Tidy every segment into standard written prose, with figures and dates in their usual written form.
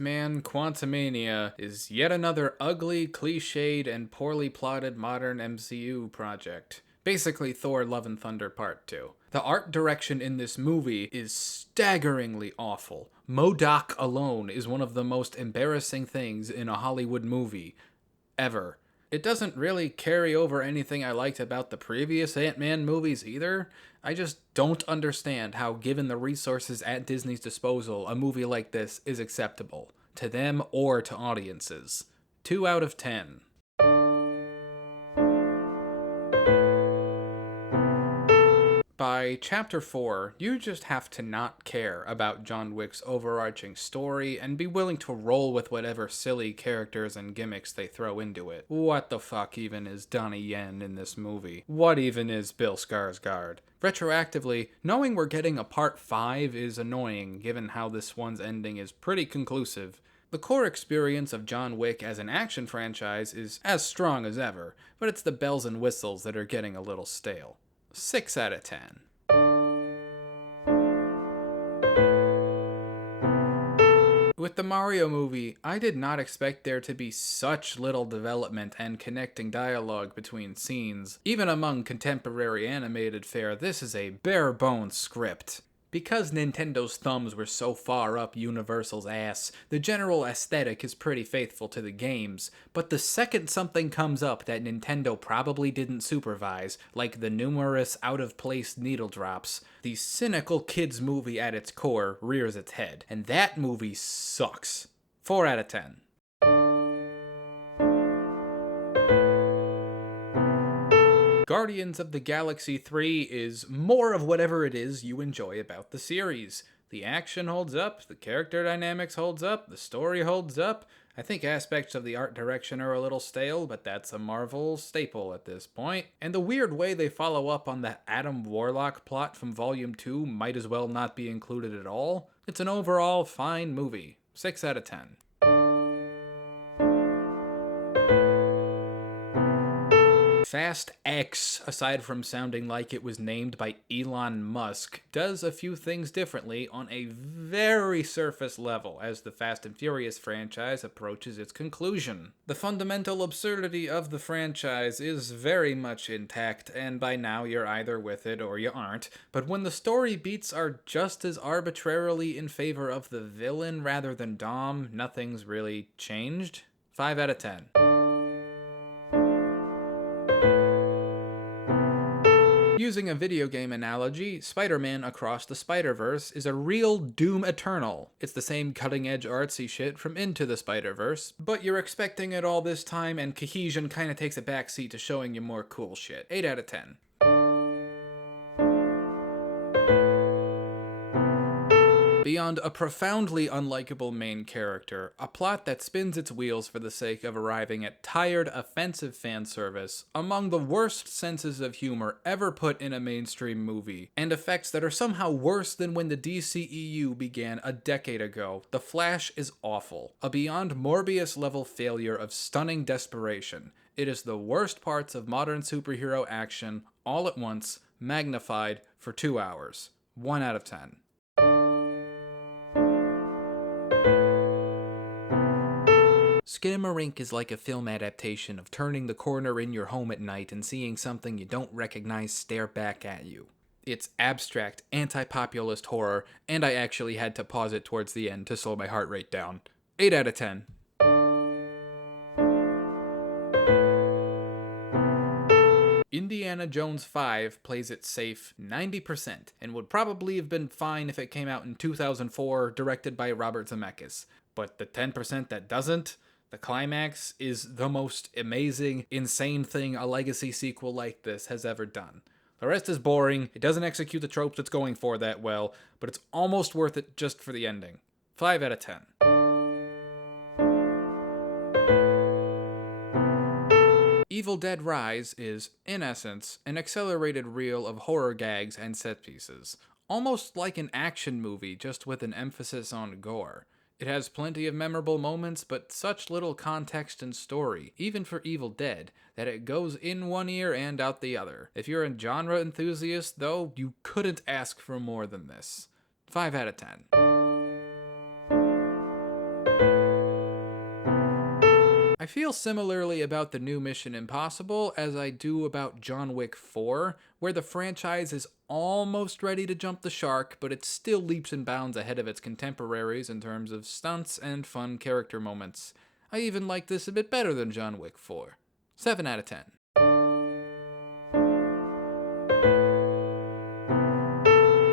Ant-Man Quantumania is yet another ugly, cliched, and poorly plotted modern MCU project. Basically Thor Love and Thunder Part 2. The art direction in this movie is staggeringly awful. MODOK alone is one of the most embarrassing things in a Hollywood movie ever. It doesn't really carry over anything I liked about the previous Ant-Man movies either. I just don't understand how, given the resources at Disney's disposal, a movie like this is acceptable. To them or to audiences. 2 out of 10. By Chapter 4, you just have to not care about John Wick's overarching story and be willing to roll with whatever silly characters and gimmicks they throw into it. What the fuck even is Donnie Yen in this movie? What even is Bill Skarsgård? Retroactively, knowing we're getting a Part 5 is annoying, given how this one's ending is pretty conclusive. The core experience of John Wick as an action franchise is as strong as ever, but it's the bells and whistles that are getting a little stale. 6 out of 10. With the Mario movie, I did not expect there to be such little development and connecting dialogue between scenes. Even among contemporary animated fare, this is a bare-bones script. Because Nintendo's thumbs were so far up Universal's ass, the general aesthetic is pretty faithful to the games, but the second something comes up that Nintendo probably didn't supervise, like the numerous out-of-place needle drops, the cynical kids movie at its core rears its head, and that movie sucks. 4 out of 10. Guardians of the Galaxy 3 is more of whatever it is you enjoy about the series. The action holds up, the character dynamics holds up, the story holds up. I think aspects of the art direction are a little stale, but that's a Marvel staple at this point. And the weird way they follow up on that Adam Warlock plot from Volume 2 might as well not be included at all. It's an overall fine movie. 6 out of 10. Fast X, aside from sounding like it was named by Elon Musk, does a few things differently on a very surface level as the Fast and Furious franchise approaches its conclusion. The fundamental absurdity of the franchise is very much intact, and by now you're either with it or you aren't, but when the story beats are just as arbitrarily in favor of the villain rather than Dom, nothing's really changed. 5 out of 10. Using a video game analogy, Spider-Man Across the Spider-Verse is a real Doom Eternal. It's the same cutting-edge artsy shit from Into the Spider-Verse, but you're expecting it all this time and cohesion kinda takes a backseat to showing you more cool shit. 8 out of 10. Beyond a profoundly unlikable main character, a plot that spins its wheels for the sake of arriving at tired, offensive fan service, among the worst senses of humor ever put in a mainstream movie, and effects that are somehow worse than when the DCEU began a decade ago, The Flash is awful. A beyond Morbius-level failure of stunning desperation. It is the worst parts of modern superhero action, all at once, magnified for 2 hours. 1 out of 10. Skinamarink is like a film adaptation of turning the corner in your home at night and seeing something you don't recognize stare back at you. It's abstract, anti-populist horror, and I actually had to pause it towards the end to slow my heart rate down. 8 out of 10. Indiana Jones 5 plays it safe 90% and would probably have been fine if it came out in 2004, directed by Robert Zemeckis. But the 10% that doesn't? The climax is the most amazing, insane thing a legacy sequel like this has ever done. The rest is boring, it doesn't execute the tropes it's going for that well, but it's almost worth it just for the ending. 5 out of 10. Evil Dead Rise is, in essence, an accelerated reel of horror gags and set pieces. Almost like an action movie, just with an emphasis on gore. It has plenty of memorable moments, but such little context and story, even for Evil Dead, that it goes in one ear and out the other. If you're a genre enthusiast, though, you couldn't ask for more than this. 5 out of 10. I feel similarly about the new Mission Impossible as I do about John Wick 4, where the franchise is almost ready to jump the shark, but it still leaps and bounds ahead of its contemporaries in terms of stunts and fun character moments. I even like this a bit better than John Wick 4. 7 out of 10.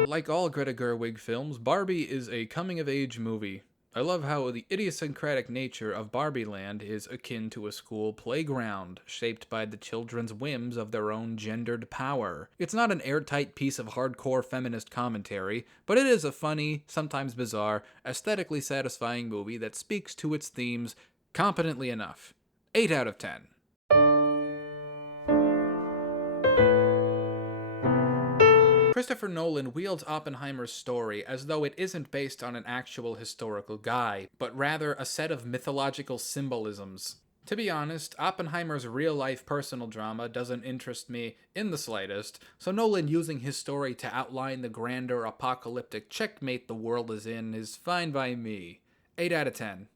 Like all Greta Gerwig films, Barbie is a coming-of-age movie. I love how the idiosyncratic nature of Barbie Land is akin to a school playground, shaped by the children's whims of their own gendered power. It's not an airtight piece of hardcore feminist commentary, but it is a funny, sometimes bizarre, aesthetically satisfying movie that speaks to its themes competently enough. 8 out of 10. Christopher Nolan wields Oppenheimer's story as though it isn't based on an actual historical guy, but rather a set of mythological symbolisms. To be honest, Oppenheimer's real-life personal drama doesn't interest me in the slightest, so Nolan using his story to outline the grander apocalyptic checkmate the world is in is fine by me. 8 out of 10.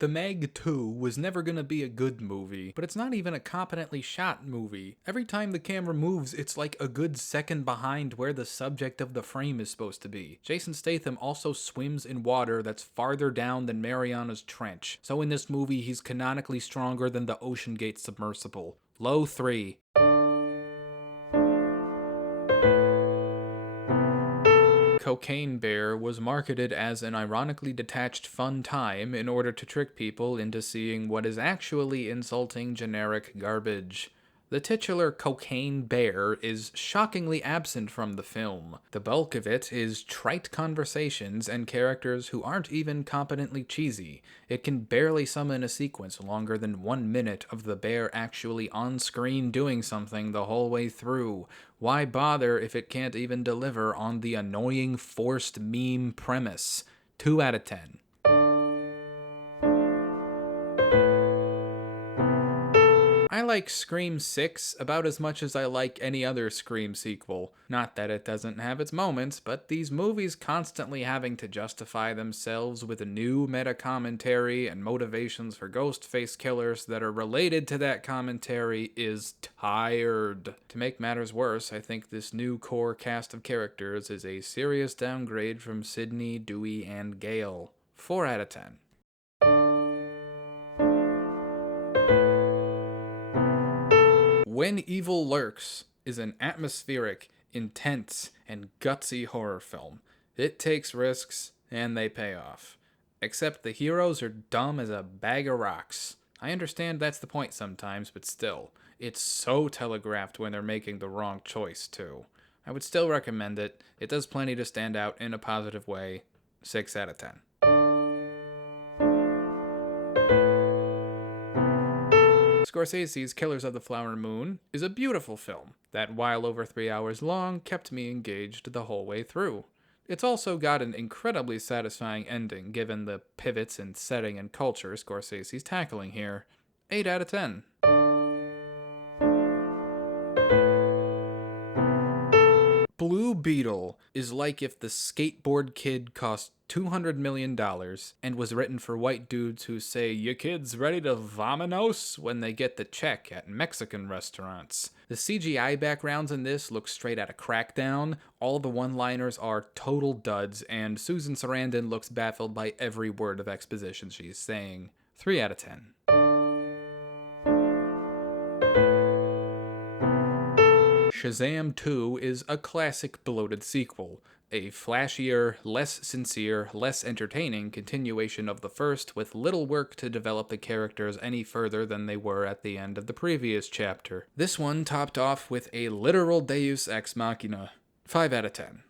The Meg 2 was never gonna be a good movie, but it's not even a competently shot movie. Every time the camera moves, it's like a good second behind where the subject of the frame is supposed to be. Jason Statham also swims in water that's farther down than Mariana's Trench, so in this movie he's canonically stronger than the Ocean Gate submersible. Low 3. Cocaine Bear was marketed as an ironically detached fun time in order to trick people into seeing what is actually insulting generic garbage. The titular Cocaine Bear is shockingly absent from the film. The bulk of it is trite conversations and characters who aren't even competently cheesy. It can barely summon a sequence longer than 1 minute of the bear actually on screen doing something the whole way through. Why bother if it can't even deliver on the annoying forced meme premise? 2 out of 10. I like Scream 6 about as much as I like any other Scream sequel. Not that it doesn't have its moments, but these movies constantly having to justify themselves with a new meta-commentary and motivations for ghost face killers that are related to that commentary is tired. To make matters worse, I think this new core cast of characters is a serious downgrade from Sydney, Dewey, and Gale. 4 out of 10. When Evil Lurks is an atmospheric, intense, and gutsy horror film. It takes risks, and they pay off. Except the heroes are dumb as a bag of rocks. I understand that's the point sometimes, but still, it's so telegraphed when they're making the wrong choice, too. I would still recommend it. It does plenty to stand out in a positive way. 6 out of 10. Scorsese's Killers of the Flower Moon is a beautiful film that, while over 3 hours long, kept me engaged the whole way through. It's also got an incredibly satisfying ending given the pivots in setting and culture Scorsese's tackling here. 8 out of 10. Blue Beetle is like if the Skateboard Kid cost $200 million and was written for white dudes who say, "Ya kids ready to vamonos?" when they get the check at Mexican restaurants. The CGI backgrounds in this look straight out of Crackdown, all the one-liners are total duds, and Susan Sarandon looks baffled by every word of exposition she's saying. 3 out of 10. Shazam 2 is a classic bloated sequel, a flashier, less sincere, less entertaining continuation of the first with little work to develop the characters any further than they were at the end of the previous chapter. This one topped off with a literal deus ex machina. 5 out of 10.